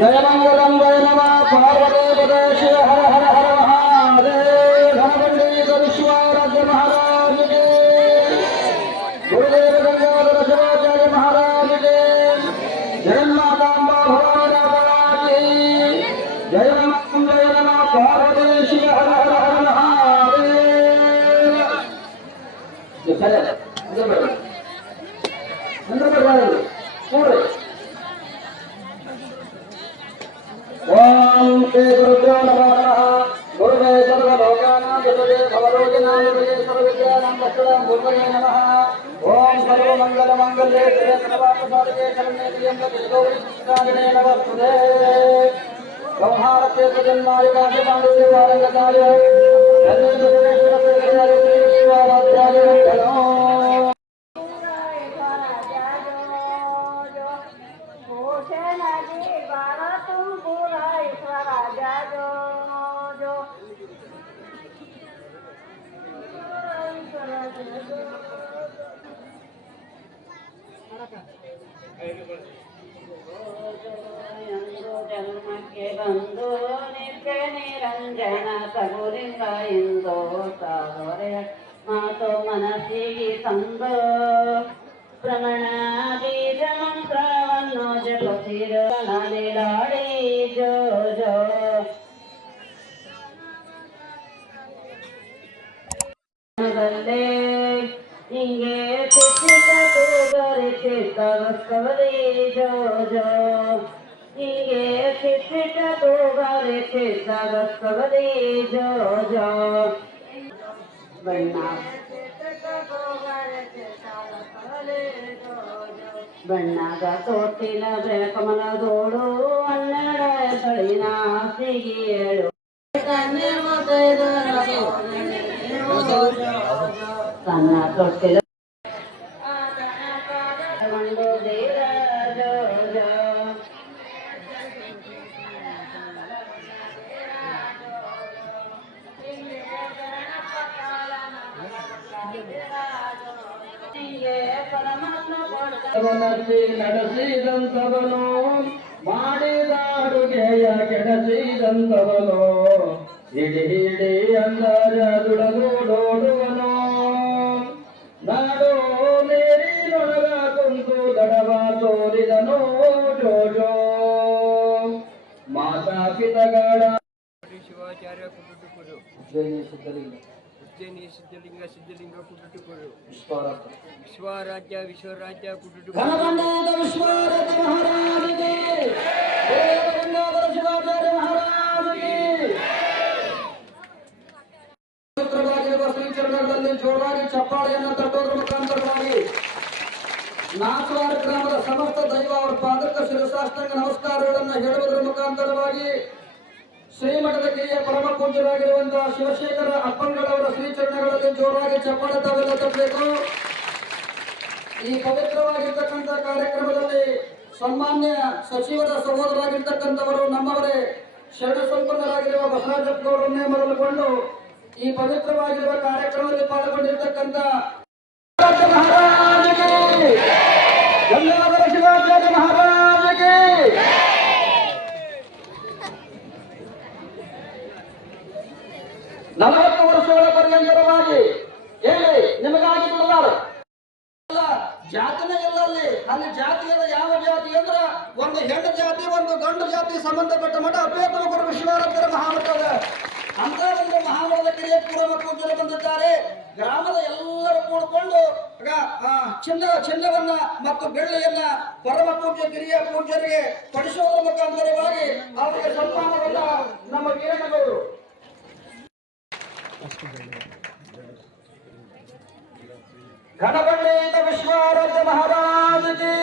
जय मंगलम जय नमः पार्वती पदे शिव हर हर हर महादेव धनवंडी विश्वराज महाराज के गुरुदेव गंगाधर शिवाचार्य महाराज के जगन्मातांबा भवानी की जय नमः पार्वती शिव हर हर हर महादेव ओम श्री गुरुभ्यो नमः गुरुवे सर्वलोकानां विषये भवरोगिणां विषये सर्वविद्यानां दक्षिणां गुरुवे नमः ओम सर्वमंगलमंगल्ये शिवे सर्वार्थसाधके शरण्ये त्र्यम्बके गौरी नारायणे नमस्ते संहारस्य जन्माय काशे पाण्डवे वारंगताय ಜನ್ಮಕ್ಕೆ ಬಂದು ನಿತ್ಯ ನಿರಂಜನ ಸಗುಲಿಂಗ ಇಂದು ಸಾದೊರೆ ಮಾತು ಮನಸ್ಸಿಗೆ ತಂದು ಪ್ರಮಾಣ ಬೀಜ ಮಂತ್ರವನ್ನು ಜಪಿಸಿರು ನಲಿಲಾಡಿ ಜೋ ಜೋ ಹಿಂಗೆ ಚಿಕ್ಕ ತೂಗರೆ ಚಿತ್ತವಸ್ಕವಲಿ ಜೋ ಜೋ ಹಿಂಗೆ ಚಿಕ್ಕ ತೂಗರೆ ಚಿತ್ತವಸ್ಕವಲಿ ಜೋ ಜೋ ಬಣ್ಣ ಬಣ್ಣದ ತೊಟ್ಟಿಲ ಕಮಲದೋಡು ಹನ್ನೆರಡ ಸಳಿನ ಸಿಗಿಯೇಳು ಕನ್ನ ತೊಟ್ಟಿಲ ನಡೆಸಿದಂತವನು ಮಾಡಿದ ಅಡುಗೆಯ ಕೆಡಸಿದಂತವನು ಹಿಡಿ ಹಿಡಿ ಅಂದರ ದುಡಗೂಡೋಡುವನು ನಾಡು ನೀರಿನೊಳಗ ಕುಂತು ದಡವ ತೋರಿದನು ಜೋಜೋ ಮಾತಾ ಪಿತಗಳ ಶಿವಾಚಾರ್ಯ ಕುಟುಂಬರು ಜೈನ ಸಿದ್ಧಲಿಂಗ ಉಜ್ಜಯಿನಿ ಸಿದ್ಧಲಿಂಗ ಸಿದ್ಧಲಿಂಗ ಕುಟುಟುಗಳು ವಿಶ್ವರಾಜ್ಯ ವಿಶ್ವರಾಜ್ಯ ಕುಟುಟು ಘನಗಂಡಾದ ವಿಶ್ವರಾಜ ಮಹಾರಾಜಗೆ ಗಂಗಾಧರ ಶಿವಾಚಾರ್ಯ ಮಹಾರಾಜಗೆ ಪವಿತ್ರವಾಗಿರುವ ಶ್ರೀಚರಣಗಳಲ್ಲಿ ಜೋರಾಗಿ ಚಪ್ಪಾಳೆಯನ್ನು ತಟ್ಟೋದ್ರ ಮುಖಾಂತರವಾಗಿ ನಾಚವಾಡ ಗ್ರಾಮದ ಸಮಸ್ತ ದೈವ ಅವರ ಪಾದಕ ಶಿರಸಾಷ್ಟಾಂಗ ನಮಸ್ಕಾರಗಳನ್ನು ಹೇಳುವುದರ ಮುಖಾಂತರವಾಗಿ ಶ್ರೀಮಠದ ಕಿರಿಯ ಪರಮ ಪೂಜ್ಯರಾಗಿರುವಂತಹ ಶಿವಶೇಖರ ಅಪ್ಪಂಗಳವರ ಶ್ರೀಚರಣಗಳಲ್ಲಿ ಜೋರಾಗಿ ಚಪ್ಪಾಳೆ ತಾವೆಲ್ಲ ತಟ್ಟಬೇಕು. ಈ ಪವಿತ್ರವಾಗಿರ್ತಕ್ಕಂಥ ಕಾರ್ಯಕ್ರಮದಲ್ಲಿ ಸನ್ಮಾನ್ಯ ಸಚಿವರ ಸಹೋದರಾಗಿರ್ತಕ್ಕಂಥವರು ನಮ್ಮವರೇ ಶರಣ ಸಂಪನ್ನರಾಗಿರುವ ಬಸವರಾಜಪ್ಪನವರನ್ನೇ ಮೊದಲುಗೊಂಡು ಈ ಪವಿತ್ರವಾಗಿರುವ ಕಾರ್ಯಕ್ರಮದಲ್ಲಿ ಪಾಲ್ಗೊಂಡಿರ್ತಕ್ಕಂಥ ಮಹಾರಾಜಗೆ ಗಂಗಾಧರ ಶಿವಾಚಾರ್ಯ ಮಹಾರಾಜಗೆ ನಲವತ್ತು ವರ್ಷಗಳ ಪರ್ಯಂತರವಾಗಿ ಹೇಳಿ ನಿಮಗಾಗಿ ಬಿಡುತ್ತಾರೆ. ಜಾತಿನೇ ಇಲ್ಲ ಅಲ್ಲಿ ಜಾತಿ ಅದ. ಯಾವ ಜಾತಿ ಅಂದ್ರ ಒಂದು ಹೆಣ್ಣು ಜಾತಿ ಒಂದು ಗಂಡು ಜಾತಿ ಸಂಬಂಧಪಟ್ಟ ಮಠ ಅಪೇತಮಗುರು ವಿಶ್ವರಾಧ್ಯರ ಮಹಾಮಠದ ಅಂತ ಒಂದು ಮಹಾಮಠದ ಕಿರಿಯ ಪೂರ್ವ ಪೂಜೆಗೆ ಬಂದಿದ್ದಾರೆ. ಗ್ರಾಮದ ಎಲ್ಲರೂ ಕೂಡಿಕೊಂಡು ಚಿನ್ನವನ್ನ ಮತ್ತು ಬೆಳ್ಳಿಯನ್ನ ಪರಮ ಪೂಜ್ಯ ಕಿರಿಯ ಪೂಜ್ಯರಿಗೆ ಪಡಿಸುವುದರ ಮುಖಾಂತರವಾಗಿ ಅವರಿಗೆ ಸನ್ಮಾನವನ್ನ ನಮ್ಮ ವೀರಣ್ಣಗೌಡರು ಘನಗಂಡೇತ ವಿಶ್ವರಾಜ್ಯ ಮಹಾರಾಜಗೆ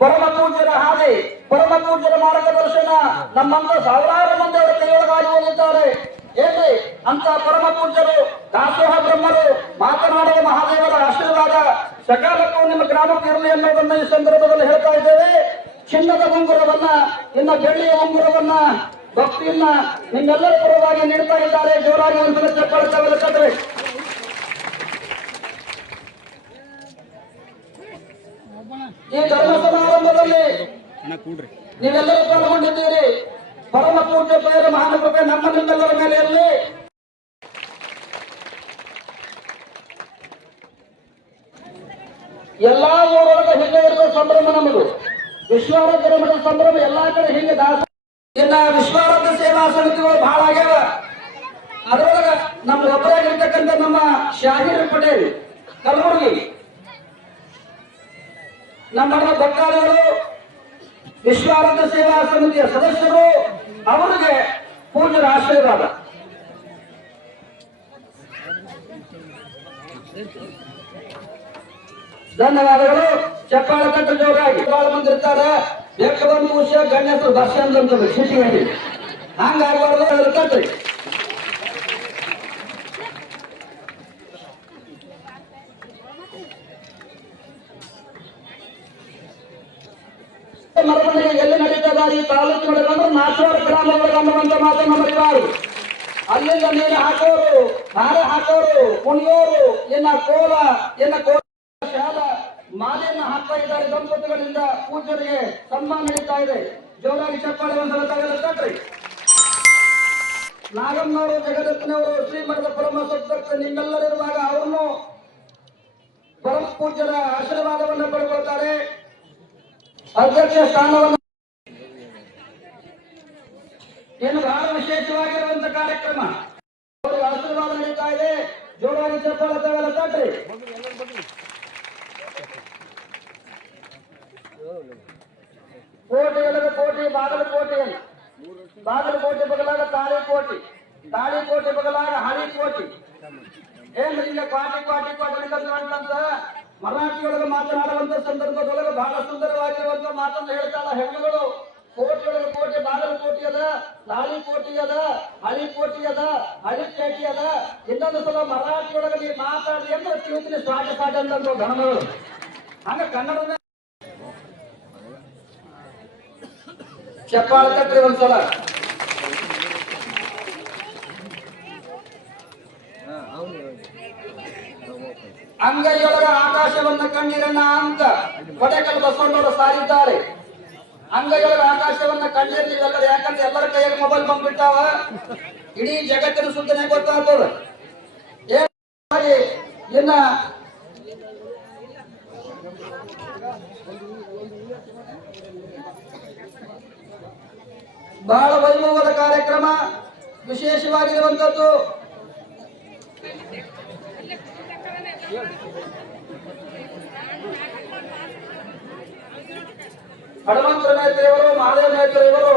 ಪರಮ ಪೂಜ್ಯರ ಹಾದಿ ಪರಮ ಪೂಜ್ಯರ ಮಾರ್ಗದರ್ಶನ ನಮ್ಮಂತ ಸಾವಿರಾರು ಮಂದಿ ಅವರ ಕೈಯೊಳಗಾಗಿ ಓದಿದ್ದಾರೆ. ಹೇಳಿ ಅಂತ ಪರಮ ಪೂಜ್ಯರು ದಾಸೋಹ ಬ್ರಹ್ಮರು ಮಾತನಾಡುವ ಮಹಾದೇವರ ಆಶೀರ್ವಾದ ಸಕಾಲಕ್ಕೂ ನಿಮ್ಮ ಗ್ರಾಮಕ್ಕೆ ಇರಲಿ ಅನ್ನೋದನ್ನ ಈ ಸಂದರ್ಭದಲ್ಲಿ ಹೇಳ್ತಾ ಇದ್ದೇವೆ. ಚಿನ್ನದ ಉಂಗುರವನ್ನ ಇನ್ನು ಬೆಳ್ಳಿಯ ಉಂಗುರವನ್ನ ಭಕ್ತಿಯನ್ನ ನಿಮ್ಮೆಲ್ಲರ ಪರವಾಗಿ ನೀಡ್ತಾ ಇದ್ದಾರೆ. ಜೋರಾಗಿ ಒಂದು ಚಪ್ಪಾಳೆ ಕಟ್ಟರೆ ಈ ಧರ್ಮ ಸಮಾರಂಭದಲ್ಲಿ ನೀವೆಲ್ಲರೂ ಪಾಲ್ಗೊಂಡಿದ್ದೀರಿ. ಪರಮ ಪೂಜ್ಯ ಪೇರ ಮಹಾನುಭಾವ ನಮ್ಮ ನಿಮ್ಮೆಲ್ಲರ ಮೇಲೆ ಇರಲಿ. ಎಲ್ಲಾ ಊರೊಳಗೆ ಹಿಂಗೆ ಇರುವ ಸಂಭ್ರಮ ನಮ್ಮದು. ವಿಶ್ವರಾಜ್ಯರ ಮಠದ ಸಂಭ್ರಮ ಎಲ್ಲಾ ಕಡೆ ಹಿಂಗೆ ದಾಸ ಇನ್ನ ವಿಶ್ವರಾಜ್ಯ ಸೇವಾ ಸಮಿತಿಗಳು ಬಹಳ ಆಗ್ಯಾವ. ಅದರೊಳಗ ನಮ್ಮ ಒಬ್ಬರಾಗಿರ್ತಕ್ಕಂಥ ನಮ್ಮ ಶಾಹಿರ್ ಪಟೇಲ್ ಕಲಬುರಗಿ ನಮ್ಮ ಭಕ್ತಾದಿಗಳು ವಿಶ್ವರಾಜ್ಯ ಸೇವಾ ಸಮಿತಿಯ ಸದಸ್ಯರು ಅವರಿಗೆ ಪೂಜ್ಯರ ಆಶೀರ್ವಾದ. ಧನ್ಯವಾದಗಳು. ಚಪ್ಪಾಳೆ ತಟ್ಟು ಜೋರಾಗಿ ಬಹಳ ಮಂದಿ ಇರ್ತಾರೆ. ಬೆಕ್ಕ ಬಂದು ವಿಷಯ ಗಣ್ಯಸರು ದರ್ಶನ ಅಂತಂದ್ರೆ ಶಿಶಿಗೆ ಹಂಗಾಗಬಾರ್ದು ತಟ್ರಿ. ಮೆರವಣಿಗೆ ಎಲ್ಲಿ ನಡೀತದ ಈ ತಾಲೂಕಿನೊಳಗಂದ್ರೆ ನಾಚವಾಡ ಗ್ರಾಮದೊಳಗೆ ಅನ್ನುವಂತ ಮಾತನ್ನು ಮರಿಬಾರದು. ಅಲ್ಲಿಂದ ನೀರು ಹಾಕೋರು ಹಾರೆ ಹಾಕೋರು ಕುಣಿಯೋರು ಕೋಲ ಶಾಲ ಮಾಲೆಯನ್ನು ಹಾಕ್ತಾ ಇದ್ದಾರೆ. ದಂಪತಿಗಳಿಂದ ಪೂಜ್ಯರಿಗೆ ಸನ್ಮಾನ ನಡೀತಾ ಇದೆ. ಜೋರಾಗಿ ಚಪ್ಪಾಳೆ ಒಂದ್ಸಲ ತಗೊಳ್ಳಿ. ನಾಗಮ್ಮನವರು ಜಗದಪ್ಪನವರು ಶ್ರೀಮಠದ ಪರಮ ಸದ್ಭಕ್ತ ನಿಮ್ಮೆಲ್ಲರಿರುವಾಗ ಅವರನ್ನು ಪರಮ ಪೂಜ್ಯರ ಆಶೀರ್ವಾದವನ್ನು ಪಡೆದುಕೊಳ್ತಾರೆ. ಅಧ್ಯಕ್ಷ ಸ್ಥಾನವನ್ನು ಏನು ಬಹಳ ವಿಶೇಷವಾಗಿರುವಂತ ಕಾರ್ಯಕ್ರಮ ಅವರಿಗೆ ಆಶೀರ್ವಾದ ನಡೀತಾ ಇದೆ. ಜೋರಾಗಿ ಚಪ್ಪಾಳೆ ತಗೊಳ್ಳಿ. ಕೋಟೆ ಎಲ್ಲದ ಕೋಟೆ ಬಾಗಲಕೋಟೆ ಬಗಲಾಗ ತಾಳಿಕೋಟೆ ಬಗಲಾಗ ಹಳಿಕೋಟೆ ಏನ್ರಿ ಈಗ ಕ್ವಾಟಿ ಅಂತಂತ ಮರಾಠಿಯೊಳಗೆ ಮಾತನಾಡುವಂತ ಸಂದರ್ಭದೊಳಗೆ ಬಹಳ ಸುಂದರವಾಗಿರುವಂತ ಮಾತನ್ನು ಹೇಳ್ತಾಳ ಹೆಣ್ಣುಗಳು. ಕೋಟೆಯೊಳಗೆ ಕೋಟೆ ಬಾಗಲಕೋಟೆ ಅದ, ತಾಳಿಕೋಟೆ ಅದ, ಹಳಿಕೋಟೆ ಅದ, ಹಳಿಪೇಟೆ ಅದ. ಇನ್ನೊಂದು ಸಲ ಮರಾಠಿಯೊಳಗೆ ನೀವು ಮಾತಾಡಿ ಅಂದ್ರೆ ತಿಳ್ತೀನಿ ಸ್ವಾಟ ಅಂತಂದ್ರು ಧನಗಳು. ಹಂಗ ಕನ್ನಡದ ಚಪ್ಪಾಳೆ ತಟ್ರಿ ಒಂದ್ಸಲ. ಅಂಗೈಯೊಳಗ ಆಕಾಶವನ್ನ ಕಂಡಿರಣ್ಣ ಅಂತ ಕೊಡೆಕಲ್ ಬಸವಣ್ಣವರು ಸಾರಿದ್ದಾರೆ. ಅಂಗೈಯೊಳಗ ಆಕಾಶವನ್ನ ಕಂಡಿರಲಿಲ್ಲ ಎಲ್ಲರೂ. ಯಾಕಂದ್ರೆ ಎಲ್ಲರ ಕೈಯಾಗ ಮೊಬೈಲ್ ಬಂದ್ಬಿಟ್ಟಾವ. ಇಡೀ ಜಗತ್ತಿನ ಸುತ್ತನೆ ಗೊತ್ತಾಗ್ತದ. ಇನ್ನ ಬಹಳ ವೈಭವದ ಕಾರ್ಯಕ್ರಮ. ವಿಶೇಷವಾಗಿರುವಂಥದ್ದು ಹನುಮಂತ ಮೇತ್ರಿಯವರು ಮಹಾದೇವ ಮೇತ್ರಿಯವರು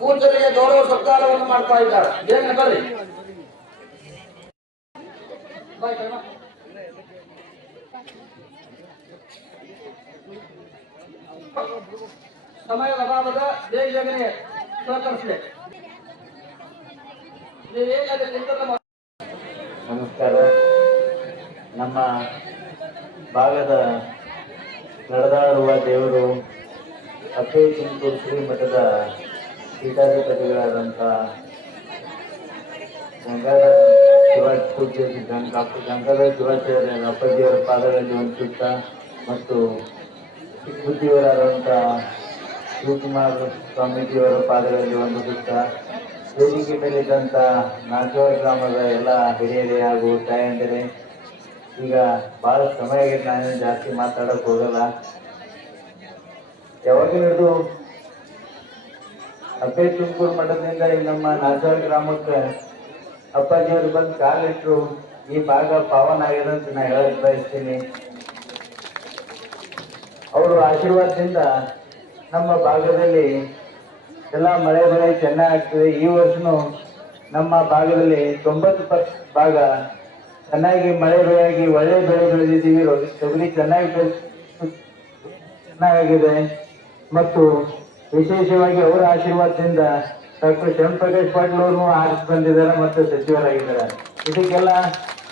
ಪೂಜೆಗೆ ಗೌರವ ಸತ್ಕಾರವನ್ನು ಮಾಡ್ತಾ ಇದ್ದಾರೆ. ಬೇಗನೆ ಬರ್ರಿ. ಸಮಯದ ಅಭಾವದ ಬೇಗನೆ ಸಹಕರಿಸಬೇಕು. ನಮಸ್ಕಾರ. ನಮ್ಮ ಭಾಗದ ನಡೆದಾಡುವ ದೇವರು ಅಪ್ಪೆ ಚಿಂತೂರು ಶ್ರೀಮಠದ ಪೀಠಾಧಿಪತಿಗಳಾದಂಥ ಗಂಗಾಧರ ಪೂಜ್ಯ ಡಾಕ್ಟರ್ ಗಂಗಾಧರ ಶಿವಾಚಾರ್ಯ ಅಪ್ಪಾಜಿಯವರ ಪಾದಗಳಲ್ಲಿ ವಂದಿಸುತ್ತ ಮತ್ತು ಬುದ್ಧಿಯವರಾದಂಥ ಶಿವಕುಮಾರ್ ಸ್ವಾಮೀಜಿಯವರ ಪಾದಗಳಲ್ಲಿ ವಂದಿಸುತ್ತ ವೇದಿಕೆ ಮೇಲಿದ್ದಂಥ ನಾಚೋರ ಗ್ರಾಮದ ಎಲ್ಲ ಹಿರಿಯರೇ ಹಾಗೂ ತಾಯಂದಿರೇ, ಈಗ ಭಾಳ ಸಮಯ ಆಗಿದೆ, ನಾನೇನು ಜಾಸ್ತಿ ಮಾತಾಡೋಕೆ ಹೋಗಲ್ಲ. ಯಾವಾಗಿನದು ಅಪ್ಪೆ ತುಮಕೂರು ಮಠದಿಂದ ಈ ನಮ್ಮ ನಾಚೋರ ಗ್ರಾಮಕ್ಕೆ ಅಪ್ಪಾಜಿಯವರು ಬಂದು ಕಾಲಿಟ್ಟರು. ಈ ಭಾಗ ಪಾವನ ಆಗಿದೆ ಅಂತ ನಾನು ಹೇಳಕ್ ಬಯಸ್ತೀನಿ. ಅವರು ಆಶೀರ್ವಾದದಿಂದ ನಮ್ಮ ಭಾಗದಲ್ಲಿ ಎಲ್ಲ ಮಳೆ ಬೆಳೆ ಚೆನ್ನಾಗ್ತದೆ. ಈ ವರ್ಷನೂ ನಮ್ಮ ಭಾಗದಲ್ಲಿ 90% ಭಾಗ ಚೆನ್ನಾಗಿ ಮಳೆ ಬೆಳೆಯಾಗಿ ಒಳ್ಳೆ ಬೆಳೆ ಬೆಳೆದಿದ್ದೀವಿ. ತೊಗರಿ ಚೆನ್ನಾಗಿದೆ ಮತ್ತು ವಿಶೇಷವಾಗಿ ಅವರ ಆಶೀರ್ವಾದದಿಂದ ಡಾಕ್ಟರ್ ಶ್ಯಾಮಪ್ರಕಾಶ್ ಪಾಟೀಲ್ ಅವರು ಆರಿಸಿ ಬಂದಿದ್ದಾರೆ ಮತ್ತು ಸಚಿವರಾಗಿದ್ದಾರೆ. ಇದಕ್ಕೆಲ್ಲ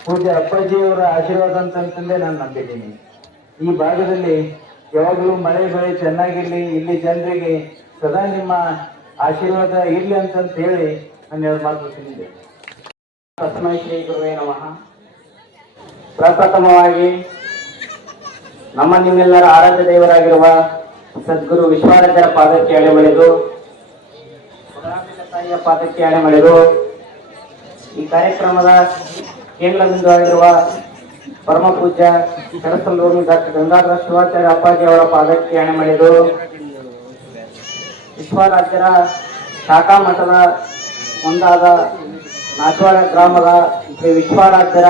ಪೂಜ್ಯ ಅಪ್ಪಾಜಿಯವರ ಆಶೀರ್ವಾದ ಅಂತಂತಂದೇ ನಾನು ನಂಬಿದ್ದೀನಿ. ಈ ಭಾಗದಲ್ಲಿ ಯಾವಾಗಲೂ ಮಳೆ ಬೆಳೆ ಚೆನ್ನಾಗಿರ್ಲಿ, ಇಲ್ಲಿ ಜನರಿಗೆ ಸದಾ ನಿಮ್ಮ ಆಶೀರ್ವಾದ ಇರಲಿ ಅಂತಂತ ಹೇಳಿ ನಾನು ಎರಡು ಮಾತು ತಿಳಿಸಿದ್ದೆ. ತಸ್ಮೈ ಶ್ರೀ ಗುರುವೇ ನಮಃ. ಪ್ರಪ್ರಥಮವಾಗಿ ನಮ್ಮ ನಿಮ್ಮೆಲ್ಲರ ಆರಾಧ್ಯ ದೇವರಾಗಿರುವ ಸದ್ಗುರು ವಿಶ್ವಾರಾಧ್ಯರ ಪಾದಕ್ಕೆ ಎಡೆ ಮಳೆದು, ತಾಯಿಯ ಪಾದಕ್ಕೆ ಎಡೆ ಮಳೆದು, ಈ ಕಾರ್ಯಕ್ರಮದ ಕೇಂದ್ರ ಬಿಂದುವಾಗಿರುವ ಪರಮ ಪೂಜ್ಯ ಕಡಸಲ್ಲೂರು ಡಾಕ್ಟರ್ ಗಂಗಾಧರ ಶಿವಾಚಾರ್ಯ ಅಪ್ಪಾಜಿ ಅವರ ಪಾದಕ್ಕೆ ಎಣೆ ಮಾಡಿದ್ದು, ವಿಶ್ವಾರಾಧ್ಯರ ಶಾಖಾ ಮಠದ ಒಂದಾದ ನಾಚವಾಡ ಗ್ರಾಮದ ಶ್ರೀ ವಿಶ್ವಾರಾಧ್ಯರ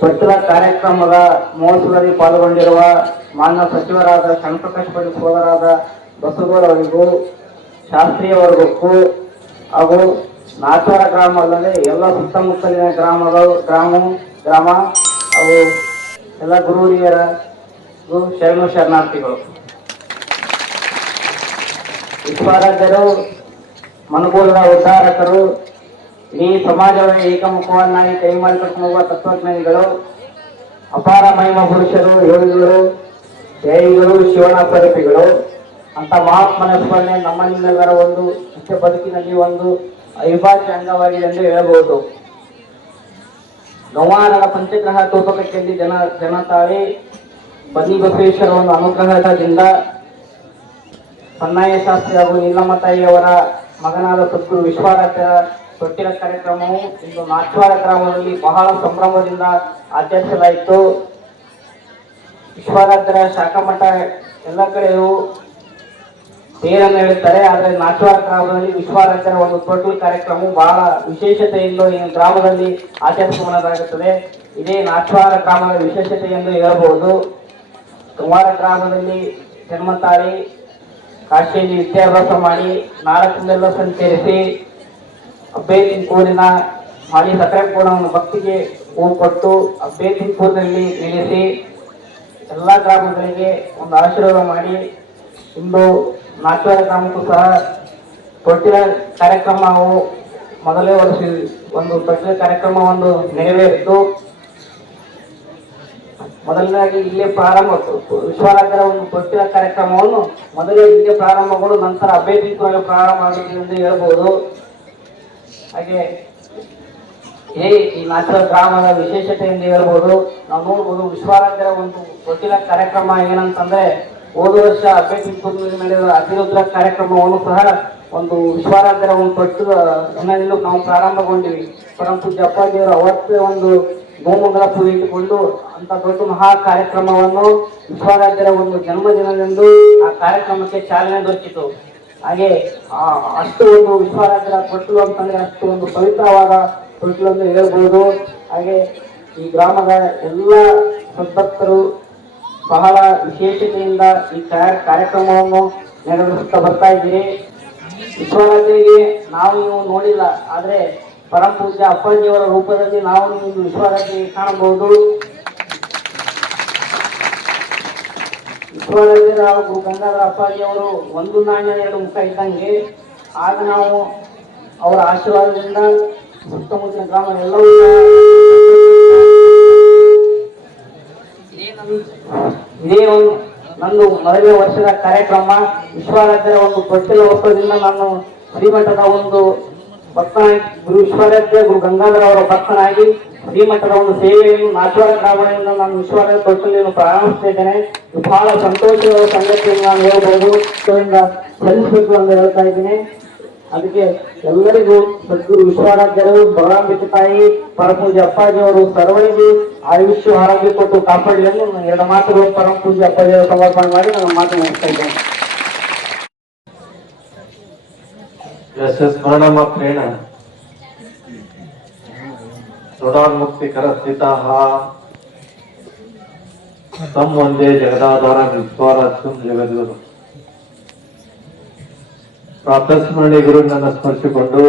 ತೊಟ್ಟಿಲ ಕಾರ್ಯಕ್ರಮದ ಮಹೋತ್ಸವದಲ್ಲಿ ಪಾಲ್ಗೊಂಡಿರುವ ಮಾನ್ಯ ಸಚಿವರಾದ ಶ್ಯಾಮಪ್ರಕಾಶ್ ಪಾಟೀಲ್ ಸೋದರಾದ ಬಸವಗೌಡ ಅವರಿಗೂ, ಶಾಸ್ತ್ರೀಯ ವರ್ಗಕ್ಕೂ ಹಾಗೂ ನಾಚವಾಡ ಗ್ರಾಮ ಅಲ್ಲದೆ ಎಲ್ಲ ಸುತ್ತಮುತ್ತಲಿನ ಗ್ರಾಮ ಹಾಗೂ ಎಲ್ಲ ಗುರು ಹಿರಿಯರಿಗೂ ಶರಣಾರ್ಥಿಗಳು. ವಿಶ್ವಾರಾಧ್ಯರು ಮನುಕುಲದ ಉದ್ಧಾರಕರು, ಇಡೀ ಸಮಾಜವನ್ನು ಏಕಮುಖವನ್ನಾಗಿ ಕೈ ಮಾಡಿಕೊಂಡು ಹೋಗುವ ತತ್ವಜ್ಞಾನಿಗಳು, ಅಪಾರ ಮಹಿಮಾ ಪುರುಷರು, ಯೋಗಿಗಳು, ಜೈಗಳು, ಶಿವನ ಸ್ವರೂಪಿಗಳು ಅಂತ ಮಹಾತ್ಮನ ಸ್ಮರಣೆ ನಮ್ಮ ನಿಮ್ಮೆಲ್ಲರ ಒಂದು ನಿತ್ಯ ಬದುಕಿನಲ್ಲಿ ಒಂದು ಅವಿಭಾಜ್ಯ ಅಂಗವಾಗಿದೆ ಎಂದು ಹೇಳಬಹುದು. ಗಂವಾರದ ಪಂಚಗ್ರಹ ತೋಪಕಕ್ಕೆ ಜನ ತಾಳಿ ಬನ್ನಿ ಬಸವೇಶ್ವರ ಒಂದು ಅನುಗ್ರಹದಿಂದ ಪನ್ನಯ್ಯ ಶಾಸ್ತ್ರಿ ಹಾಗೂ ನೀಲಮ್ಮ ತಾಯಿಯವರ ಮಗನಾದ ಸದ್ಗುರು ವಿಶ್ವಾರಾಧ್ಯರ ತೊಟ್ಟಿಲ ಕಾರ್ಯಕ್ರಮವು ಇಂದು ನಾಚವಾಡ ಗ್ರಾಮದಲ್ಲಿ ಬಹಳ ಸಂಭ್ರಮದಿಂದ ಆಚರಿಸಲಾಯಿತು. ವಿಶ್ವಾರಾಧ್ಯರ ಶಾಖಾ ಮಠ ಎಲ್ಲ ಕಡೆಯೂ ತೇರನ್ನು ಹೇಳುತ್ತಾರೆ, ಆದರೆ ನಾಚವಾಡ ಗ್ರಾಮದಲ್ಲಿ ವಿಶ್ವಾರಾಧ್ಯರ ಒಂದು ತೊಟ್ಟಿಲ ಕಾರ್ಯಕ್ರಮ ಬಹಳ ವಿಶೇಷತೆಯಿಂದ ಈ ಗ್ರಾಮದಲ್ಲಿ ಆಚರಿಸಿಕೊಳ್ಳಲಾಗುತ್ತದೆ. ಇದೇ ನಾಚವಾಡ ಗ್ರಾಮದ ವಿಶೇಷತೆ ಎಂದು ಹೇಳಬಹುದು. ಕುಮಾರ ಗ್ರಾಮದಲ್ಲಿ ಜನ್ಮ ತಾಳಿ ಕಾಶಿಯಲ್ಲಿ ವಿದ್ಯಾಭ್ಯಾಸ ಮಾಡಿ ನಾಡಕಂದೆಲ್ಲ ಸಂಚರಿಸಿ ಅಬ್ಬೇತಿನಕೂರಿನ ಮಾಲಿ ಸಕ್ಕರೆಪೂರ್ಣವನ್ನು ಭಕ್ತಿಗೆ ಹೂವು ಕೊಟ್ಟು ಅಬ್ಬೇತಿನಕೂರಿನಲ್ಲಿ ನಿಲ್ಲಿಸಿ ಎಲ್ಲ ಗ್ರಾಮಗಳಿಗೆ ಒಂದು ಆಶೀರ್ವಾದ ಮಾಡಿ ಇಂದು ನಾಚವಾಡ ಗ್ರಾಮಕ್ಕೂ ಸಹ ತೊಟ್ಟಿಲ ಕಾರ್ಯಕ್ರಮವು ಮೊದಲೇ ವರ್ಷ ಒಂದು ತೊಟ್ಟಿಲ ಕಾರ್ಯಕ್ರಮ ಒಂದು ನೆರವೇರಿತು. ಮೊದಲನೇದಾಗಿ ಇಲ್ಲೇ ಪ್ರಾರಂಭ ವಿಶ್ವಾರಾಧ್ಯರ ಒಂದು ತೊಟ್ಟಿಲ ಕಾರ್ಯಕ್ರಮವನ್ನು ಮೊದಲೇ ಇಲ್ಲೇ ಪ್ರಾರಂಭಗಳು, ನಂತರ ಅಭ್ಯರ್ಥಿ ಪ್ರಾರಂಭ ಆಗಿದೆ ಎಂದು ಹೇಳ್ಬೋದು. ಹಾಗೆ ಈ ನಾಚವಾಡ ಗ್ರಾಮದ ವಿಶೇಷತೆ ಎಂದು ಹೇಳ್ಬೋದು. ನಾವು ನೋಡ್ಬೋದು ವಿಶ್ವಾರಾಧ್ಯರ ಒಂದು ತೊಟ್ಟಿಲ ಕಾರ್ಯಕ್ರಮ ಏನಂತಂದ್ರೆ, ಹೋದ ವರ್ಷ ಅಭ್ಯರ್ಥಿ ನಡೆದ ಅತಿರುದ್ರ ಕಾರ್ಯಕ್ರಮವನ್ನು ಸಹ ಒಂದು ವಿಶ್ವಾರಾಧ್ಯರ ಒಂದು ತೊಟ್ಟಿಲ ನಾವು ಪ್ರಾರಂಭಗೊಂಡಿವಿ. ಪರಮ ಪೂಜ್ಯ ಅಪ್ಪಾಜಿಯವರು ಅವತ್ತೇ ಒಂದು ಗೋಮಂಗಲ ಪೂಜೆ ಇಟ್ಟುಕೊಂಡು ಅಂತ ದೊಡ್ಡ ಮಹಾ ಕಾರ್ಯಕ್ರಮವನ್ನು ವಿಶ್ವಾರಾಧ್ಯರ ಒಂದು ಜನ್ಮದಿನದಂದು ಆ ಕಾರ್ಯಕ್ರಮಕ್ಕೆ ಚಾಲನೆ ದೊರಕಿತು. ಹಾಗೆ ಅಷ್ಟು ಒಂದು ವಿಶ್ವಾರಾಧ್ಯರ ತೊಟ್ಟಿಲು ಅಂತಂದ್ರೆ ಅಷ್ಟು ಒಂದು ಪವಿತ್ರವಾದ ತೊಟ್ಟಿಲು ಅಂತ ಹೇಳ್ಬೋದು. ಹಾಗೆ ಈ ಗ್ರಾಮದ ಎಲ್ಲ ಸದ್ಭಕ್ತರು ಬಹಳ ವಿಶೇಷತೆಯಿಂದ ಈ ಕಾರ್ಯಕ್ರಮವನ್ನು ನೆರವೇರಿಸುತ್ತಾ ಬರ್ತಾ ಇದ್ದೀರಿ. ವಿಶ್ವಾರಾಧ್ಯರಿಗೆ ನಾವು ನೀವು ನೋಡಿಲ್ಲ, ಆದ್ರೆ ಪರಮ ಪೂಜ್ಯ ಅಪ್ಪಾಜಿಯವರ ರೂಪದಲ್ಲಿ ನಾವು ನೀವು ವಿಶ್ವಾರಾಧ್ಯರಿಗೆ ಕಾಣಬಹುದು. ವಿಶ್ವಾರಾಧ್ಯರ ಹಾಗೂ ಗಂಗಾಧರ ಅಪ್ಪಾಜಿಯವರು ಒಂದು ನಾಣ್ಯದ ಎರಡು ಮುಖ ಇದ್ದಂಗೆ. ಆಗ ನಾವು ಅವರ ಆಶೀರ್ವಾದದಿಂದ ಸುತ್ತಮುತ್ತಲಿನ ಗ್ರಾಮ ಎಲ್ಲವೂ ಇದೇ ಒಂದು ನಂದು ಮೊದಲನೇ ವರ್ಷದ ಕಾರ್ಯಕ್ರಮ. ವಿಶ್ವಾರಾಧ್ಯರ ಒಂದು ತೊಟ್ಟಿಲ ಒಪ್ಪದಿಂದ ನಾನು ಶ್ರೀಮಠದ ಒಂದು ಭಕ್ತನಾಗಿ ಗುರು ವಿಶ್ವಾರಾಧ್ಯ ಗುರು ಗಂಗಾಧರ ಅವರ ಭಕ್ತನಾಗಿ ಶ್ರೀಮಠದ ಒಂದು ಸೇವೆಯನ್ನು ನಾಚವಾರ ಗ್ರಾಮದಿಂದ ನಾನು ವಿಶ್ವಾರಾಧ್ಯ ತೊಟ್ಟಿಲನ್ನು ಪ್ರಾರಂಭಿಸ್ತಾ ಇದ್ದೇನೆ. ಬಹಳ ಸಂತೋಷದ ಸಂಗತಿಯನ್ನು ನಾನು ಹೇಳ್ಬೋದು, ಸಲ್ಲಿಸಬೇಕು ಅಂತ ಹೇಳ್ತಾ ಇದ್ದೀನಿ. ಅದಕ್ಕೆ ಎಲ್ಲರಿಗೂ ಸದ್ಗುರು ವಿಶ್ವಾರಾಧ್ಯರು, ಬಲರಾಂಬಿಕೆ ತಾಯಿ, ಪರಮಪೂಜ್ಯ ಅಪ್ಪಾಜಿಯವರು ಸರ್ವರಿಗೂ ಆಯುಷ್ಯ ಆರೋಗ್ಯ ಕೊಟ್ಟು ಕಾಪಾಡಲಿ ಎಂದು ಎರಡು ಮಾತುಗಳು ಪರಮಪೂಜ್ಯ ಅಪ್ಪಾಜಿಯವರು ಸಮರ್ಪಣೆ ಮಾಡಿ ನಾನು ಮಾತು ಮುಗಿಸ್ತಾ ಇದ್ದೇನೆ. ಸ್ಮರಣಮಾತ್ರೇಣ ಋಣಾನ್ಮುಕ್ತಿಕರ ಸ್ಥಿತಃ ತಂ ವಂದೇ ಜಗದಾಧಾರ ವಿಶ್ವಾರಾಧ್ಯಂ ಜಗದ್ಗುರು. ಪ್ರಾತಸ್ಮರಣೆ ಗುರುನನ್ನು ಸ್ಮರಿಸಿಕೊಂಡು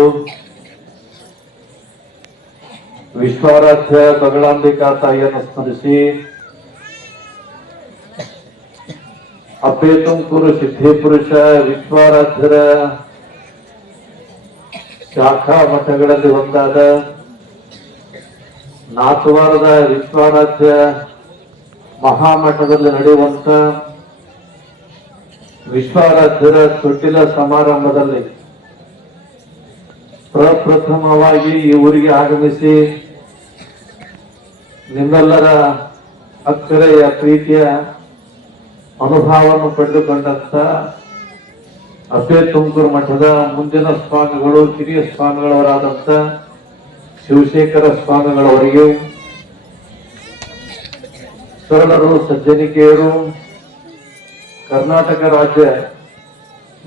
ವಿಶ್ವಾರಾಧ್ಯ ಬಗಳಾಂಬಿಕಾ ತಾಯಿಯನ್ನು ಸ್ಮರಿಸಿ ಅಪ್ಪೆ ತುಮಕೂರು ಸಿದ್ಧಿಪುರುಷ ವಿಶ್ವಾರಾಧ್ಯರ ಶಾಖಾ ಮಠಗಳಲ್ಲಿ ಒಂದಾದ ನಾಥವಾರದ ವಿಶ್ವಾರಾಧ್ಯ ಮಹಾಮಠದಲ್ಲಿ ನಡೆಯುವಂತ ವಿಶ್ವಾರಾಧ್ಯರ ತೊಟ್ಟಿಲ ಸಮಾರಂಭದಲ್ಲಿ ಪ್ರಪ್ರಥಮವಾಗಿ ಈ ಊರಿಗೆ ಆಗಮಿಸಿ ನಿಮ್ಮೆಲ್ಲರ ಅಕ್ಕರೆಯ ಪ್ರೀತಿಯ ಅನುಭವವನ್ನು ಪಡೆದುಕೊಂಡಂತ ಅಪ್ಪೆ ತುಮಕೂರು ಮಠದ ಮುಂದಿನ ಸ್ವಾಮಿಗಳು, ಹಿರಿಯ ಸ್ವಾಮಿಗಳವರಾದಂತ ಶಿವಶೇಖರ ಸ್ವಾಮಿಗಳವರಿಗೆ, ಸರಳರು, ಸಜ್ಜನಿಕೆಯರು, ಕರ್ನಾಟಕ ರಾಜ್ಯ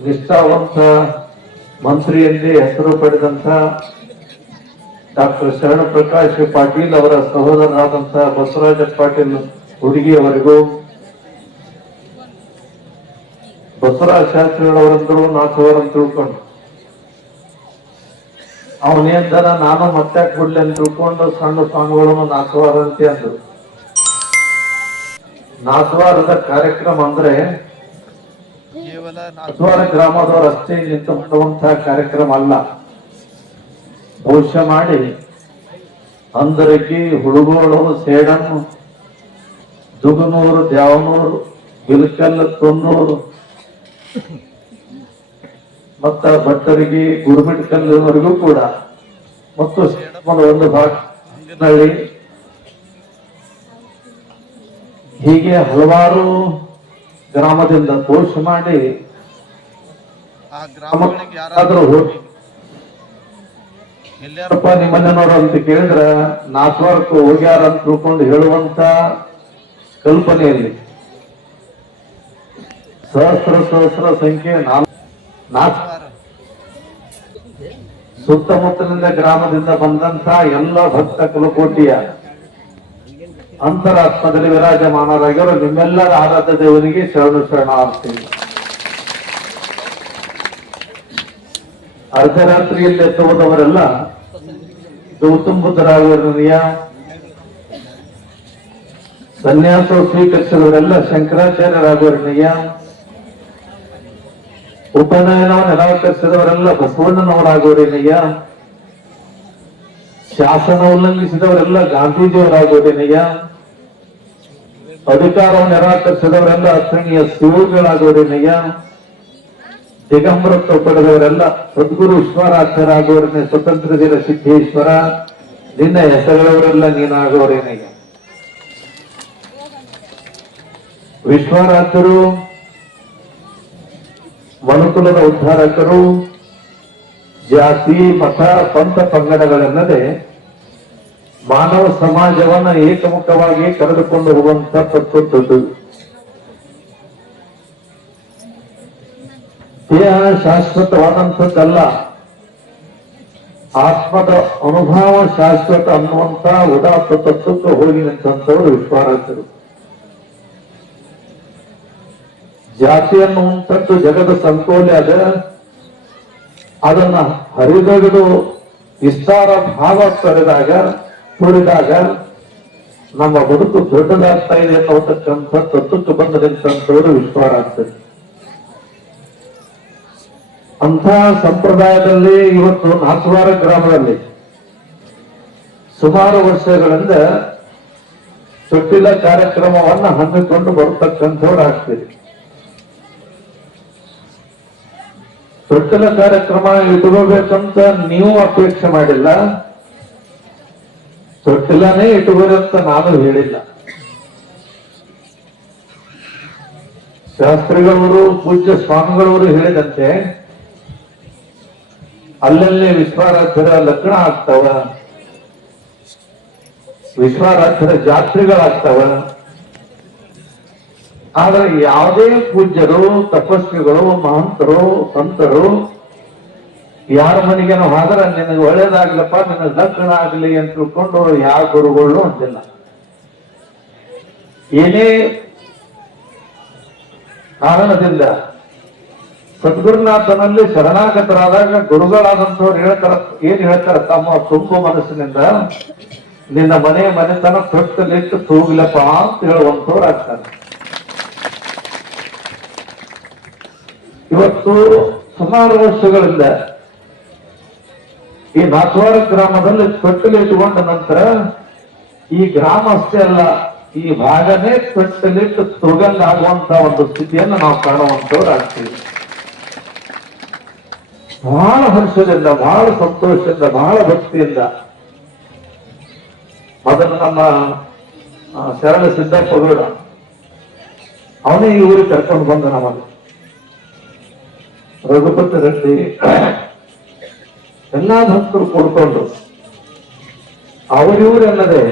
ನಿಷ್ಠಾವಂತ ಮಂತ್ರಿಯಲ್ಲಿ ಹೆಸರು ಪಡೆದಂತ ಡಾಕ್ಟರ್ ಶರಣ ಪ್ರಕಾಶ್ ಪಾಟೀಲ್ ಅವರ ಸಹೋದರರಾದಂತ ಬಸವರಾಜ ಪಾಟೀಲ್ ಹುಡುಗಿಯವರಿಗೂ, ಬಸವರಾಜ ಶಾಸ್ತ್ರಿಗಳವರಂತರೂ ನಾಲ್ಕವರನ್ನು ತಿಳ್ಕೊಂಡು ಅವನೇಂದರ ನಾನು ಮತ್ತೆ ಕೊಡ್ಲಿ ಅಂತ ತಿಳ್ಕೊಂಡು ಸಣ್ಣ ಸ್ವಾಮಿಗಳನ್ನು ನಾಲ್ಕವಾರಂತೆ ಅಂದ್ರು. ನಾಲ್ಕವಾರದ ಕಾರ್ಯಕ್ರಮ ಅಂದ್ರೆ ನಾಲ್ಕವಾರ ಗ್ರಾಮದವರು ಅಷ್ಟೇ ನಿಂತು ಮಾಡುವಂತಹ ಕಾರ್ಯಕ್ರಮ ಅಲ್ಲ. ಭವಿಷ್ಯ ಮಾಡಿ ಅಂದರಗಿ, ಹುಡುಗೋಳು, ಸೇಡನ್ನು, ದುಗನೂರು, ದ್ಯಾವನೂರು, ಬಿಲ್ಕಲ್, ತೊನ್ನೂರು ಮತ್ತ ಭಟ್ಟರಿಗೆ, ಗುರುಮಿಟ್ಕಲ್ವರೆಗೂ ಕೂಡ ಮತ್ತು ಒಂದು ಭಾಗ ಹಂಗನಹಳ್ಳಿ, ಹೀಗೆ ಹಲವಾರು ಗ್ರಾಮದಿಂದ ಕೋಶ ಮಾಡಿ ಆ ಗ್ರಾಮಗಳಿಗೆ ಯಾರಾದ್ರೂ ಹೋಗಿ ಎಲ್ಲಾರಪ್ಪ ನಿಮ್ಮನೆಯವರು ಅಂತ ಕೇಳಿದ್ರ ನಾಲ್ಕವರ್ಕು ಹೋಗ್ಯಾರ ಅಂತ ತಿಳ್ಕೊಂಡು ಹೇಳುವಂತ ಕಲ್ಪನೆಯಲ್ಲಿ ಸಹಸ್ರ ಸಂಖ್ಯೆ ಸುತ್ತಮುತ್ತಲಿಂದ ಗ್ರಾಮದಿಂದ ಬಂದಂತ ಎಲ್ಲ ಭಕ್ತ ಕುಲಕೋಟಿಯ ಅಂತರಾತ್ಮದಲ್ಲಿ ವಿರಾಜಮಾನರಾಗಿರೋ ನಿಮ್ಮೆಲ್ಲರ ಆರಾಧ್ಯ ದೇವರಿಗೆ ಶರಣಾರ್ಥಿ. ಅರ್ಧರಾತ್ರಿಯಲ್ಲಿ ಎತ್ತುವುದವರೆಲ್ಲ ಗೌತಮ ಬುದ್ಧರಾಗಿರಲಿಯ, ಸನ್ಯಾಸ ಸ್ವೀಕರಿಸಿದವರೆಲ್ಲ ಶಂಕರಾಚಾರ್ಯರಾಗಿರಲಿಯ, ಉಪನಯನವನ್ನು ನಿರಾಕರಿಸಿದವರೆಲ್ಲ ಬಸವಣ್ಣನವರಾಗೋರೇನಯ್ಯ, ಶಾಸನ ಉಲ್ಲಂಘಿಸಿದವರೆಲ್ಲ ಗಾಂಧೀಜಿಯವರಾಗೋರೇನಯ್ಯ, ಅಧಿಕಾರವನ್ನು ನಿರಾಕರಿಸಿದವರೆಲ್ಲ ಅಸಂಖ್ಯ ಶಿವಗಳಾಗೋರೇನಯ್ಯ, ದಿಗಂಬರತ್ವ ಪಡೆದವರೆಲ್ಲ ಸದ್ಗುರು ವಿಶ್ವರಾಧ್ಯರಾಗೋರೇನೆ, ಸ್ವತಂತ್ರ ದಿನ ಸಿದ್ದೇಶ್ವರ, ನಿನ್ನ ಹೆಸರುಗಳವರೆಲ್ಲ ನೀನಾಗೋರೇನಯ್ಯ. ವಿಶ್ವರಾಧ್ಯರು ಮನುಕುಲದ ಉದ್ಧಾರಕರು, ಜಾತಿ, ಮತ, ಪಂಥ ಪಂಗಡಗಳೆನ್ನದೆ ಮಾನವ ಸಮಾಜವನ್ನ ಏಕಮುಖವಾಗಿ ಕರೆದುಕೊಂಡು ಹೋಗುವಂತ ತತ್ವದ್ದು. ದೇಹ ಶಾಶ್ವತವಾದಂಥದ್ದಲ್ಲ, ಆತ್ಮದ ಅನುಭವ ಶಾಶ್ವತ ಅನ್ನುವಂತ ಉದಾತ್ತ ತತ್ವಕ್ಕೆ ಹೋಗಿ ನಿಂತಂಥವ್ರು ವಿಶ್ವಾರಾಧ್ಯರು. ಜಾತಿ ಅನ್ನುವಂಥದ್ದು ಜಗದ ಸಂಕೋಲೆ ಅದ, ಅದನ್ನ ಹರಿದೊಗೆದು ವಿಸ್ತಾರ ಭಾವ ತೋರಿದಾಗ ನಮ್ಮ ಬದುಕು ದೊಡ್ಡದಾಗ್ತಾ ಇದೆ ಅನ್ನತಕ್ಕಂಥ ತತ್ವಕ್ಕೆ ಬಂದು ನಿಂತಂಥವರು ವಿಶ್ವಾರಾಧ್ಯರು. ಅಂಥ ಸಂಪ್ರದಾಯದಲ್ಲಿ ಇವತ್ತು ನಾಥವಾರ ಗ್ರಾಮದಲ್ಲಿ ಸುಮಾರು ವರ್ಷಗಳಿಂದ ತೊಟ್ಟಿಲ ಕಾರ್ಯಕ್ರಮವನ್ನ ಹಮ್ಮಿಕೊಂಡು ಬರತಕ್ಕಂಥವ್ರು ಆಗ್ತೀರಿ. ತೊಟ್ಟಿಲ ಕಾರ್ಯಕ್ರಮ ಇಟ್ಕೋಬೇಕಂತ ನೀವು ಅಪೇಕ್ಷೆ ಮಾಡಿಲ್ಲ, ತೊಟ್ಟಿಲನೇ ಇಟ್ಕೋರಿ ಅಂತ ನಾನು ಹೇಳಿಲ್ಲ. ಶಾಸ್ತ್ರಿಗಳವರು ಪೂಜ್ಯ ಸ್ವಾಮಿಗಳವರು ಹೇಳಿದಂತೆ ಅಲ್ಲಲ್ಲೇ ವಿಶ್ವಾರಾಧ್ಯರ ಲಗ್ನ ಆಗ್ತಾವ, ವಿಶ್ವಾರಾಧ್ಯರ ಜಾತ್ರೆಗಳಾಗ್ತಾವ. ಆದ್ರೆ ಯಾವುದೇ ಪೂಜ್ಯರು, ತಪಸ್ವಿಗಳು, ಮಹಂತರು, ಸಂತರು ಯಾರ ಮನೆಗೆ ನಾವು ಆದ್ರೆ ನಿನಗೆ ಒಳ್ಳೇದಾಗ್ಲಪ್ಪ, ನಿನಗೆ ಲಗ್ನ ಆಗ್ಲಿ ಅಂತ ತಿಳ್ಕೊಂಡು ಯಾವ ಗುರುಗಳು ಅಂತಿಲ್ಲ. ಏನೇ ಕಾರಣದಿಂದ ಸದ್ಗುರುನಾಥನಲ್ಲಿ ಶರಣಾಗತರಾದಾಗ ಗುರುಗಳಾದಂಥವ್ರು ಏನ್ ಹೇಳ್ತಾರ, ತಮ್ಮ ತುಂಬು ಮನಸ್ಸಿನಿಂದ ನಿನ್ನ ಮನೆತನ ತೊಟ್ಟಲಿಟ್ಟು ತೂಗ್ಲಪ್ಪ ಅಂತ ಹೇಳುವಂಥವ್ರು ಆಗ್ತಾರೆ. ಇವತ್ತು ಸುಮಾರು ವರ್ಷಗಳಿಂದ ಈ ನಾಥವಾರ ಗ್ರಾಮದಲ್ಲಿ ತೊಟ್ಟಲಿಟ್ಟುಕೊಂಡ ನಂತರ ಈ ಗ್ರಾಮ ಅಷ್ಟೇ ಅಲ್ಲ, ಈ ಭಾಗನೇ ತೊಟ್ಟಲಿಟ್ಟು ತೂಗಂಗಾಗುವಂತ ಒಂದು ಸ್ಥಿತಿಯನ್ನು ನಾವು ಕಾಣುವಂಥವ್ರು ಆಗ್ತೀವಿ. ಬಹಳ ಹರ್ಷದಿಂದ, ಬಹಳ ಸಂತೋಷದಿಂದ, ಬಹಳ ಭಕ್ತಿಯಿಂದ ಅದನ್ನು ನಮ್ಮ ಶರಣ ಸಿದ್ದಪ್ಪಗೌಡ ಅವನೇ ಈ ಊರಿಗೆ ಕರ್ಕೊಂಡು ಬಂದ. ನಮಗೆ ರಘುಪತಿ ರೆಡ್ಡಿ ಎಲ್ಲಾ ಭಕ್ತರು ಕೂಡ್ಕೊಂಡು ಅವರಿವರೆಲ್ಲದೆ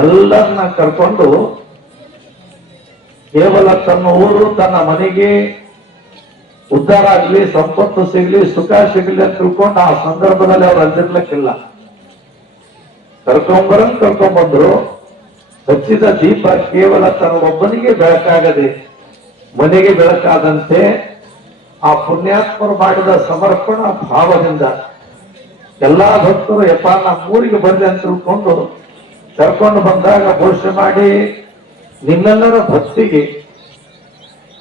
ಎಲ್ಲರನ್ನ ಕರ್ಕೊಂಡು ಕೇವಲ ತನ್ನ ಊರು, ತನ್ನ ಮನೆಗೆ ಉದ್ಧಾರ ಆಗ್ಲಿ, ಸಂಪತ್ತು ಸಿಗ್ಲಿ, ಸುಖ ಸಿಗ್ಲಿ ಅಂತ ತಿಳ್ಕೊಂಡು ಆ ಸಂದರ್ಭದಲ್ಲಿ ಅವ್ರು ಅಂದಿರ್ಲಿಕ್ಕಿಲ್ಲ. ಕರ್ಕೊಂಡ್ಬಂದ್ರು. ಹಚ್ಚಿದ ದೀಪ ಕೇವಲ ತನ್ನ ಒಬ್ಬನಿಗೆ ಬೆಳಕಾಗದೆ ಮನೆಗೆ ಬೆಳಕಾದಂತೆ ಆ ಪುಣ್ಯಾತ್ಮರು ಮಾಡಿದ ಸಮರ್ಪಣಾ ಭಾವದಿಂದ ಎಲ್ಲಾ ಭಕ್ತರು ಯಪ್ಪ ನಮ್ಮೂರಿಗೆ ಬಂದೆ ಅಂತ ತಿಳ್ಕೊಂಡು ಕರ್ಕೊಂಡು ಬಂದಾಗ ಘೋಷಣೆ ಮಾಡಿ ನಿಮ್ಮೆಲ್ಲರ ಭಕ್ತಿಗೆ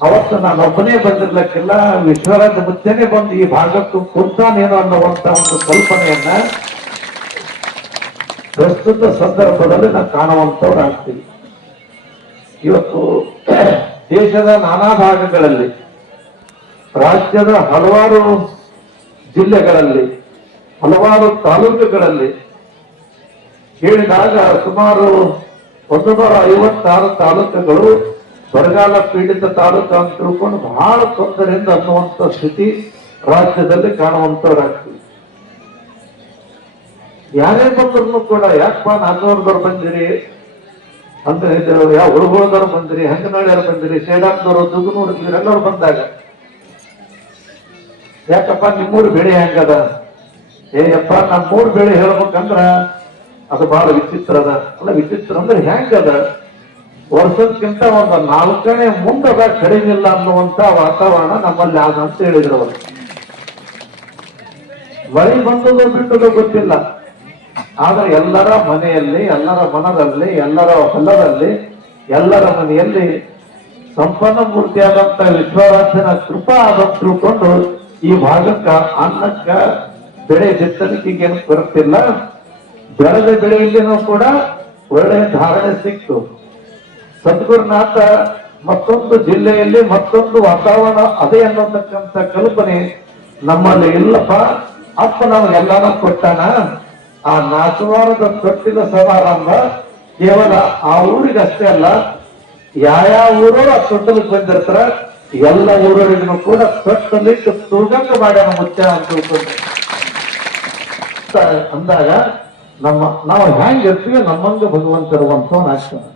ಅವತ್ತು ನಾನೊಬ್ಬನೇ ಬಂದಿರ್ಲಿಕ್ಕಿಲ್ಲ, ವಿಶ್ವರಾಜ ಮುದ್ದೆನೆ ಬಂದು ಈ ಭಾಗಕ್ಕೂ ಕುಂತಾನೇನೋ ಅನ್ನುವಂತ ಒಂದು ಕಲ್ಪನೆಯನ್ನ ಪ್ರಸ್ತುತ ಸಂದರ್ಭದಲ್ಲಿ ನಾವು ಕಾಣುವಂತವ್ರಾಗ್ತೀವಿ. ಇವತ್ತು ದೇಶದ ನಾನಾ ಭಾಗಗಳಲ್ಲಿ, ರಾಜ್ಯದ ಹಲವಾರು ಜಿಲ್ಲೆಗಳಲ್ಲಿ, ಹಲವಾರು ತಾಲೂಕುಗಳಲ್ಲಿ ಹೇಳಿದಾಗ ಸುಮಾರು 156 ತಾಲೂಕುಗಳು ಬರಗಾಲ ಪೀಡಿತ ತಾಲೂಕು ಅಂತ ತಿಳ್ಕೊಂಡು ಬಹಳ ತೊಂದರೆಯಿಂದ ಅನ್ನುವಂತ ಸ್ಥಿತಿ ರಾಜ್ಯದಲ್ಲಿ ಕಾಣುವಂತವ್ರಾಗ್ತೀವಿ. ಯಾರೇ ಬಂದ್ರು ಕೂಡ ಯಾಕಪ್ಪ ನಾಲ್ಕೂರ್ದವ್ರು ಬಂದಿರಿ ಅಂತ ಹೇಳಿದ್ರು, ಯಾವ ಹುಡುಗದವ್ರು ಬಂದಿರಿ, ಹಂಗನಹಳ್ಳಿಯವ್ರು ಬಂದಿರಿ, ಸೇಡಾಮ್ದವ್ರು, ದುಗ್ನೂರು ಎಲ್ಲರೂ ಬಂದಾಗ ಯಾಕಪ್ಪ ನಿಮ್ಮೂರು ಬೆಳೆ ಹೆಂಗದ? ಏಯಪ್ಪ ನಮ್ಮೂರು ಬೆಳೆ ಹೇಳ್ಬೇಕಂದ್ರ ಅದು ಬಹಳ ವಿಚಿತ್ರ ಅದ. ಅಲ್ಲ ವಿಚಿತ್ರ ಅಂದ್ರೆ ಹೆಂಗದ, ವರ್ಷಕ್ಕಿಂತ ಒಂದು 4ನೇ ಮುಂದದ ಕಡಿಮೆ ಇಲ್ಲ ಅನ್ನುವಂತ ವಾತಾವರಣ ನಮ್ಮಲ್ಲಿ ಆದ ಅಂತ ಹೇಳಿದ್ರು ಅವರು. ಮಳೆ ಬಂದದ್ದು ಬಿಟ್ಟದ್ದು ಗೊತ್ತಿಲ್ಲ, ಆದ್ರೆ ಎಲ್ಲರ ಮನೆಯಲ್ಲಿ, ಎಲ್ಲರ ಮನದಲ್ಲಿ, ಎಲ್ಲರ ಹೊಲದಲ್ಲಿ, ಎಲ್ಲರ ಮನೆಯಲ್ಲಿ ಸಂಪನ್ನ ಮೂರ್ತಿಯಾದಂತ ವಿಶ್ವರಾಜನ ಕೃಪಾ ಆದ ತಿಳ್ಕೊಂಡು ಈ ಭಾಗಕ್ಕ ಅನ್ನಕ್ಕ ಬೆಳೆ ಬಿತ್ತಲಿಕೆಗೇನು ಬರುತ್ತಿಲ್ಲ. ಬೆಳೆದ ಬೆಳೆಯಲ್ಲಿನೂ ಕೂಡ ಒಳ್ಳೆಯ ಧಾರಣೆ ಸಿಕ್ತು. ಸದ್ಗುರುನಾಥ ಮತ್ತೊಂದು ಜಿಲ್ಲೆಯಲ್ಲಿ ಮತ್ತೊಂದು ವಾತಾವರಣ ಅದೇ ಅನ್ನೋತಕ್ಕಂಥ ಕಲ್ಪನೆ ನಮ್ಮಲ್ಲಿ ಇಲ್ಲಪ್ಪ. ಅಪ್ಪ ನಮಗೆಲ್ಲಾನು ಕೊಟ್ಟಾನ. ಆ ನಾಥವಾರದ ತೊಟ್ಟಿಲ ಸಮಾರಂಭ ಕೇವಲ ಆ ಊರಿಗಷ್ಟೇ ಅಲ್ಲ, ಯಾವ ಊರು ಆ ತೊಟ್ಟಲಿಗೆ ಬಂದಿರ್ತಾರ ಎಲ್ಲ ಊರವರಿಗೂ ಕೂಡ ತೊಟ್ಟಲಿಟ್ಟು ತೂಗಂಗ ಮಾಡ್ಯಾನ ಮುಚ್ಚ ಅಂತ ಅಂದಾಗ ನಾವು ಹೆಂಗಿರ್ತೀವಿ ನಮ್ಮಂಗ ಭಗವಂತ ಇರುವಂತವನಾಗ್ತಾನೆ.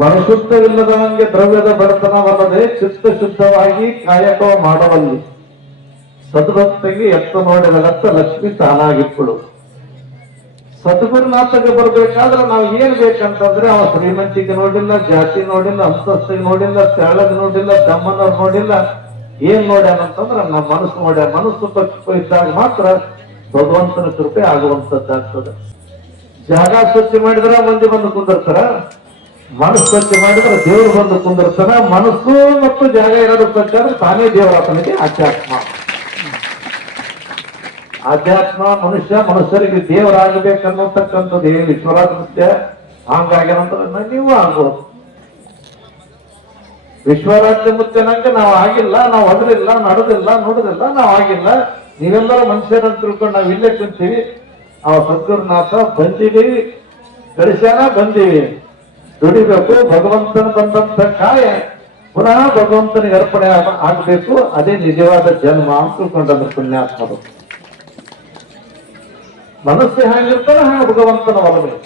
ಮನುಷ್ಯತ್ವವಿಲ್ಲದವಂಗೆ ದ್ರವ್ಯದ ಬಡತನವಲ್ಲದೆ ಚಿತ್ತ ಶುದ್ಧವಾಗಿ ಕಾಯಕ ಮಾಡಬಲ್ಲಿ ಸದ್ಭಕ್ತಿಗೆ ಎತ್ತ ನೋಡಿದಗತ್ತ ಲಕ್ಷ್ಮಿ ತಾನಾಗಿಪ್ಪಳು. ಸದ್ಗುರುನಾಥಗೆ ಬರ್ಬೇಕಾದ್ರೆ ನಾವು ಏನ್ ಬೇಕಂತಂದ್ರೆ ಅವ ಶ್ರೀಮಂತಿಗೆ ನೋಡಿಲ್ಲ, ಜಾತಿ ನೋಡಿಲ್ಲ, ಅಂತಸ್ತಿಗೆ ನೋಡಿಲ್ಲ, ತೆಳ್ಳಗ್ ನೋಡಿಲ್ಲ, ದಮ್ಮನವ್ರು ನೋಡಿಲ್ಲ, ಏನ್ ನೋಡ್ಯಾನಂತಂದ್ರ ನಮ್ಮ ಮನಸ್ಸು ನೋಡ್ಯ. ಮನಸ್ಸು ಪಕ್ಷ ಇದ್ದಾಗ ಮಾತ್ರ ಭಗವಂತನ ಕೃಪೆ ಆಗುವಂತದ್ದಾಗ್ತದೆ. ಜಾಗ ಸ್ವಚ್ಛ ಮಾಡಿದ್ರ ಮಂದಿ ಬಂದು ಕುಂದಿರ್ತಾರ, ಮನಸ್ಸು ಸ್ವಚ್ಛ ಮಾಡಿದ್ರೆ ದೇವರು ಬಂದು ಕುಂದಿರ್ತಾನ. ಮನಸ್ಸು ಮತ್ತು ಜಾಗ ಎರಡು ಸ್ವಚ್ಛ ಅಂದ್ರೆ ತಾನೇ ದೇವರಾತನಿಗೆ ಅಧ್ಯಾತ್ಮ. ಅಧ್ಯಾತ್ಮ ಮನುಷ್ಯರಿಗೆ ದೇವರಾಗಬೇಕನ್ನೋತಕ್ಕಂಥದ್ದು ಏನು ವಿಶ್ವರಾತ್ಮತ್ಯ ಹಂಗಾಗ್ಯಾನಂದ್ರೆ ನೀವು ಆಗ್ಬೋದು. ವಿಶ್ವರಾಜ್ಯ ಮುತ್ಯನಂಗೆ ನಾವು ಆಗಿಲ್ಲ, ನಾವು ಹೊದಲಿಲ್ಲ, ನಡೆದಿಲ್ಲ, ನುಡಿದಿಲ್ಲ, ನಾವು ಆಗಿಲ್ಲ. ನೀವೆಲ್ಲರೂ ಮನುಷ್ಯರಂತ ತಿಳ್ಕೊಂಡು ನಾವು ಇಲ್ಲೇ ಕುಂತೀವಿ. ಅವ ಸದ್ಗುರುನಾಥ ಬಂದಿವಿ, ಗಳಿಸ್ಯಾನ, ಬಂದೀವಿ, ದುಡಿಬೇಕು. ಭಗವಂತನ ಬಂದಂತ ಕಾಯ ಪುನಃ ಭಗವಂತನಿಗೆ ಅರ್ಪಣೆ ಆಗ್ಬೇಕು. ಅದೇ ನಿಜವಾದ ಜನ್ಮ ಅಂತ ತಿಳ್ಕೊಂಡ್ರು ಪುಣ್ಯಾತ್ಮರು. ಮನಸ್ಸು ಹೇಗಿರ್ತಾರ ಹಾಗೆ ಭಗವಂತನ ಒಲಬೇಕು.